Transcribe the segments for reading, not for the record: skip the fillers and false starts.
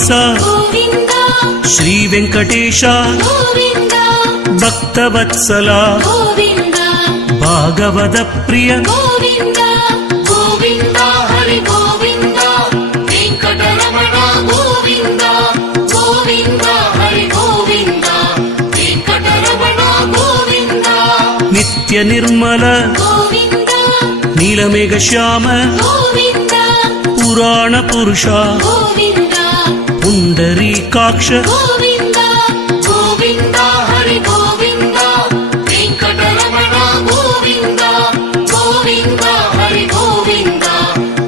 ಶ್ರೀನಿವಾಸ ಗೋವಿಂದ ಶ್ರೀ ವೆಂಕಟೇಶ ಗೋವಿಂದ ಭಕ್ತವತ್ಸಲ ಗೋವಿಂದ ಭಾಗವತ ಪ್ರಿಯ ಗೋವಿಂದ ಗೋವಿಂದ ಹರಿ ಗೋವಿಂದ ವೆಂಕಟರಮಣ ಗೋವಿಂದ ಗೋವಿಂದ ಹರಿ ಗೋವಿಂದ ವೆಂಕಟರಮಣ ಗೋವಿಂದ ನಿತ್ಯ ನಿರ್ಮಲ ಗೋವಿಂದ ನೀಲಮೇಘ ಶ್ಯಾಮ ಗೋವಿಂದ ಪುರಾಣ ಪುರುಷ ಗೋವಿಂದ ಪುಂಡರೀಕಾಕ್ಷ ಗೋವಿಂದ ಗೋವಿಂದ ಹರಿ ಗೋವಿಂದ ವೆಂಕಟರಮಣ ಗೋವಿಂದ ಗೋವಿಂದ ಹರಿ ಗೋವಿಂದ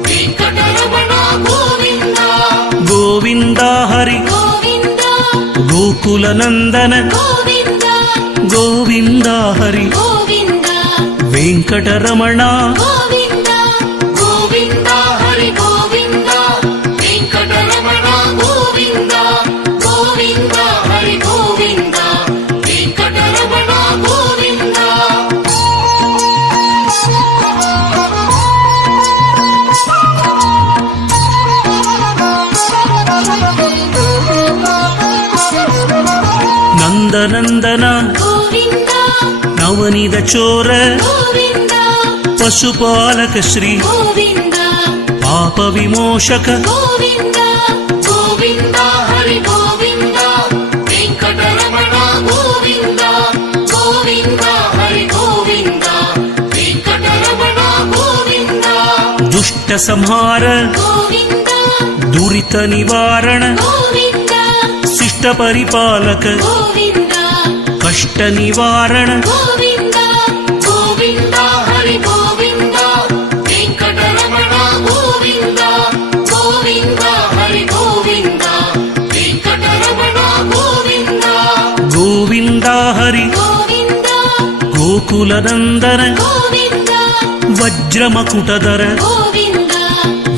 ವೆಂಕಟರಮಣ ಗೋವಿಂದ ಗೋವಿಂದ ಹರಿ ಗೋವಿಂದ ಗೋಕುಲ ನಂದನ ಗೋವಿಂದ ಗೋವಿಂದ ಹರಿ ಗೋವಿಂದ ವೆಂಕಟರಮಣ ಗೋವಿಂದ ಗೋವಿಂದ ಹರಿ ಗೋವಿಂದ ವೆಂಕಟರಮಣ ಗೋವಿಂದ ಗೋವಿಂದ ಹರಿ ಗೋವಿಂದ ವೆಂಕಟರಮಣ ಗೋವಿಂದ ನಂದನಂದನ ಗೋವಿಂದ ನವನಿದ ಚೋರ ಗೋವಿಂದ ಪಶುಪಾಲಕ ಶ್ರೀ ಗೋವಿಂದ ಪಾಪ ವಿಮೋಷಕ ಗೋವಿಂದ ಗೋವಿಂದ ಹರಿ ಗೋವಿಂದ ವೆಂಕಟರಮಣ ಗೋವಿಂದ ಗೋವಿಂದ ಹರಿ ಗೋವಿಂದ ವೆಂಕಟರಮಣ ಗೋವಿಂದ ದುಷ್ಟ ಸಂಹಾರ ಗೋವಿಂದ ದುರಿತ ನಿವಾರಣ ಗೋವಿಂದ ಶಿಷ್ಟ ಪರಿಪಾಲಕ ಗೋವಿಂದ ಕಷ್ಟ ನಿವಾರಣ ಗೋವಿಂದ ಗೋವಿಂದ ಹರಿ ಗೋವಿಂದ ವೆಂಕಟರಮಣ ಗೋವಿಂದ ಗೋವಿಂದ ಹರಿ ಗೋವಿಂದ ವೆಂಕಟರಮಣ ಗೋವಿಂದ ಗೋವಿಂದ ಹರಿ ಗೋವಿಂದ ಗೋಕುಲ ನಂದನ ಗೋವಿಂದ ವಜ್ರಮಕುಟಧರ ಗೋವಿಂದ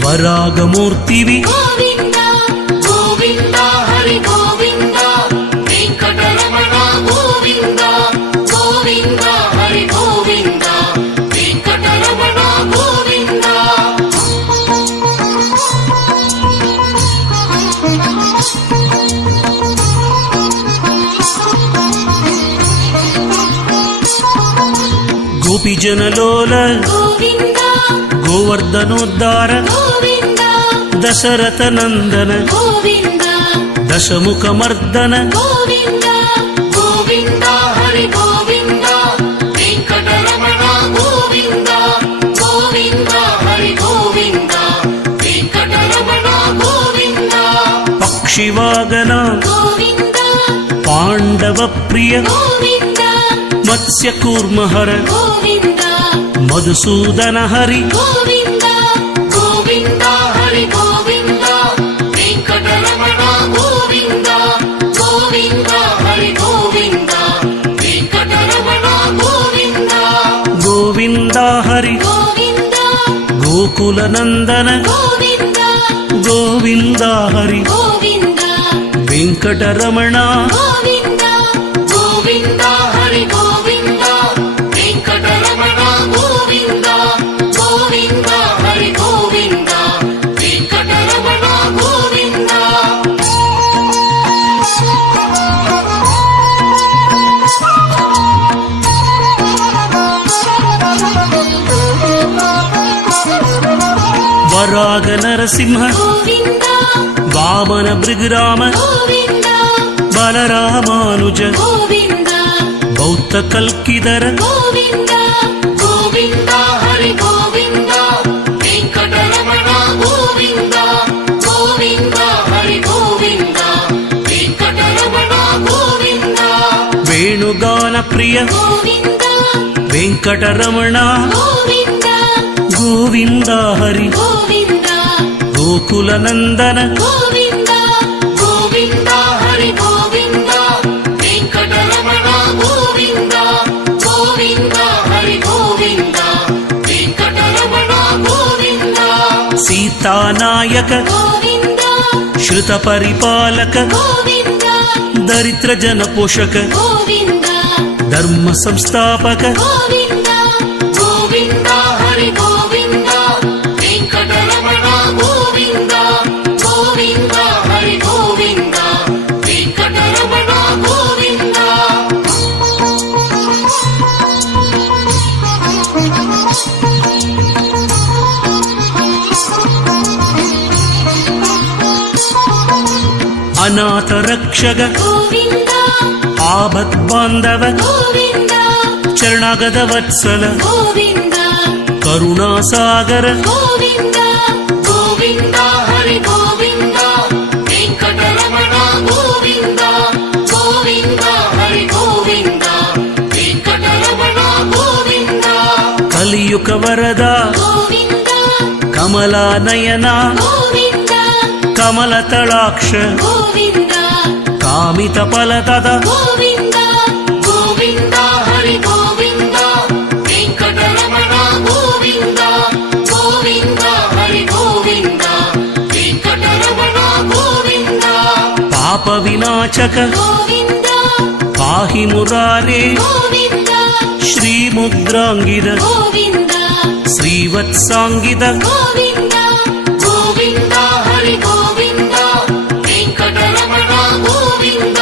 ವರಾಗಮೂರ್ತಿವಿ ಗೋವಿಂದ ಗೋವಿಂದ ಹರಿ ಗೋವಿಂದ ವೆಂಕಟರಮಣ ಗೋವಿಂದ ಗೋವಿಂದ ಹರಿ ಗೋವಿಂದ ವೆಂಕಟರಮಣ ಗೋವಿಂದ ಗೋಪಿಜನಲೋಲ ಗೋವಿಂದ ಗೋವರ್ಧನೋದ್ಧಾರ ಗೋವಿಂದ ದಶರಥ ನಂದನ ಗೋವಿಂದ ದಶಮುಖ ಮರ್ದನ ಗೋವಿಂದ ಗೋವಿಂದ ಹರಿ ಗೋವಿಂದ ವೆಂಕಟರಮಣ ಗೋವಿಂದ ಗೋವಿಂದ ಹರಿ ಗೋವಿಂದ ವೆಂಕಟರಮಣ ಗೋವಿಂದ ಪಕ್ಷಿವಾಗನ ಗೋವಿಂದ ಪಾಂಡವ ಪ್ರಿಯ ಗೋವಿಂದ ಮತ್ಸ್ಯ ಕೂರ್ಮಹರ ಗೋವಿಂದ ಮಧುಸೂದನ ಹರಿ ಗೋವಿಂದ ಗೋವಿಂದ ಹರಿ ಗೋವಿಂದ ವೆಂಕಟರಮಣ ಗೋವಿಂದ ಗೋವಿಂದ ಹರಿ ಗೋವಿಂದ ವೆಂಕಟರಮಣ ಗೋವಿಂದ ಗೋವಿಂದ ಹರಿ ಗೋವಿಂದ ಗೋಕುಲ ನಂದನ ಗೋವಿಂದ ಗೋವಿಂದ ಹರಿ ಗೋವಿಂದ ವೆಂಕಟರಮಣ ಗೋವಿಂದ ಗೋವಿಂದ ಹರಿ ಗೋವಿಂದ ವೆಂಕಟರಮಣ ಗೋವಿಂದ ಗೋವಿಂದ ಹರಿ ಗೋವಿಂದ ವೆಂಕಟರಮಣ ಗೋವಿಂದ ವರಾಗ ನರಸಿಂಹ ಗೋವಿಂದ ವಾಮನ ಭೃಗರಾಮ ಗೋವಿಂದ ಬಲರಾಮಾನುಜ ಗೋವಿಂದ ಬೌದ್ಧ ಕಲ್ಕಿದರ ಗೋವಿಂದ ಗೋವಿಂದ ಹರಿ ಗೋವಿಂದ ವೆಂಕಟರಮಣ ಗೋವಿಂದ ಗೋವಿಂದ ಹರಿ ಗೋವಿಂದ ವೆಂಕಟರಮಣ ಗೋವಿಂದ ವೇಣುಗಾನ ಪ್ರಿಯ ಗೋವಿಂದ ವೆಂಕಟರಮಣ ಗೋವಿಂದ ಗೋವಿಂದ ಹರಿ ಗೋವಿಂದ ಗೋಕುಲ ನಂದನ ಗೋವಿಂದ ಗೋವಿಂದ ಹರಿ ಗೋವಿಂದ ವೆಂಕಟರಮಣ ಗೋವಿಂದ ಗೋವಿಂದ ಹರಿ ಗೋವಿಂದ ವೆಂಕಟರಮಣ ಗೋವಿಂದ ಸೀತಾನಾಯಕ ಗೋವಿಂದ ಶ್ರುತ ಪರಿಪಾಲಕ ಗೋವಿಂದ ದರಿದ್ರ ಜನ ಪೋಷಕ ಗೋವಿಂದ ಧರ್ಮ ಸಂಸ್ಥಾಪಕ ಗೋವಿಂದ ಗೋವಿಂದ ಹರಿ ಗೋವಿಂದ ವೆಂಕಟರಮಣ ಗೋವಿಂದ ಗೋವಿಂದ ಹರಿ ಗೋವಿಂದ ಅನಾಥ ರಕ್ಷಕ ಗೋವಿಂದ ಆಪತ್ ಬಾಂಧವ ಗೋವಿಂದ ಚರಣಾಗದ ವತ್ಸಲ ಗೋವಿಂದ ಕರುಣಾಸಾಗರ ಗೋವಿಂದ ಗೋವಿಂದ ಹರಿ ಗೋವಿಂದ ವೆಂಕಟರಮಣ ಗೋವಿಂದ ಗೋವಿಂದ ಹರಿ ಗೋವಿಂದ ವೆಂಕಟರಮಣ ಗೋವಿಂದ ಕಲಿಯುಗ ವರದ ಗೋವಿಂದ ಕಮಲಾನಯನ ಗೋವಿಂದ ಕಮಲತಳಾಕ್ಷ ಗೋವಿಂದ ಕಾಮಿತ ಫಲದದ ಗೋವಿಂದ ಗೋವಿಂದ ಹರಿ ಗೋವಿಂದ ವೆಂಕಟರಮಣ ಗೋವಿಂದ ಗೋವಿಂದ ಹರಿ ಗೋವಿಂದ ವೆಂಕಟರಮಣ ಗೋವಿಂದ ಪಾಪ ವಿನಾಶಕ ಗೋವಿಂದ ಪಾಹಿ ಮುರಾರೇ ಗೋವಿಂದ ಶ್ರೀ ಮುದ್ರಾಂಗಿದ ಗೋವಿಂದ ಶ್ರೀವತ್ಸಾಂಗಿದ ಗೋವಿಂದ ಗೋವಿಂದ ಹರಿ ಗೋವಿಂದ ವೆಂಕಟರಮಣ ಗೋವಿಂದ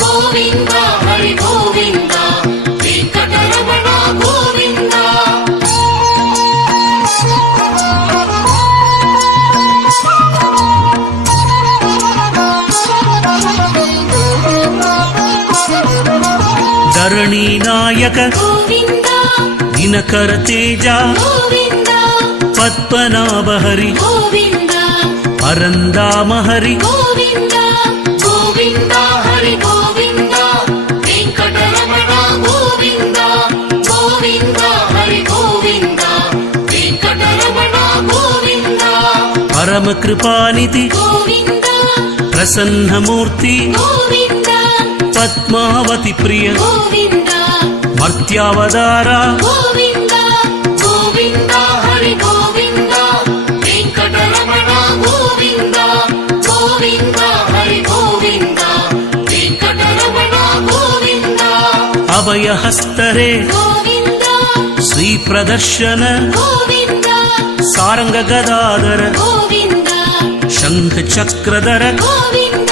ಗೋವಿಂದ ಹರಿ ಗೋವಿಂದ ವೆಂಕಟರಮಣ ಗೋವಿಂದ ಧರಣಿ ನಾಯಕ ಗೋವಿಂದ ದಿನಕರ ತೇಜ ಗೋವಿಂದ ಪದ್ಮನಾಭ ಹರಿ ಗೋವಿಂದ ಪರಂದಾಮ ಹರಿ ಗೋವಿಂದ ಗೋವಿಂದ ಹರಿ ಗೋವಿಂದ ವೆಂಕಟರಮಣ ಗೋವಿಂದ ಗೋವಿಂದ ಹರಿ ಗೋವಿಂದ ವೆಂಕಟರಮಣ ಗೋವಿಂದ ಪರಮ ಕೃಪಾನಿಧಿ ಗೋವಿಂದ ಪ್ರಸನ್ನ ಮೂರ್ತಿ ಗೋವಿಂದ ಪದ್ಮಾವತಿ ಪ್ರಿಯ ಗೋವಿಂದ ಮರ್ತ್ಯಾವತಾರ ಗೋವಿಂದ ಗೋವಿಂದ ಹರಿ ಗೋವಿಂದ ವೆಂಕಟರಮಣ ಗೋವಿಂದ ಗೋವಿಂದ ಹರಿ ಗೋವಿಂದ ವೆಂಕಟರಮಣ ಗೋವಿಂದ ಅಭಯ ಹಸ್ತರೇ ಗೋವಿಂದ ಶ್ರೀ ಪ್ರದರ್ಶನ ಗೋವಿಂದ ಸಾರಂಗ ಗದಾಧರ ಗೋವಿಂದ ಶಂಖ ಚಕ್ರಧರ ಗೋವಿಂದ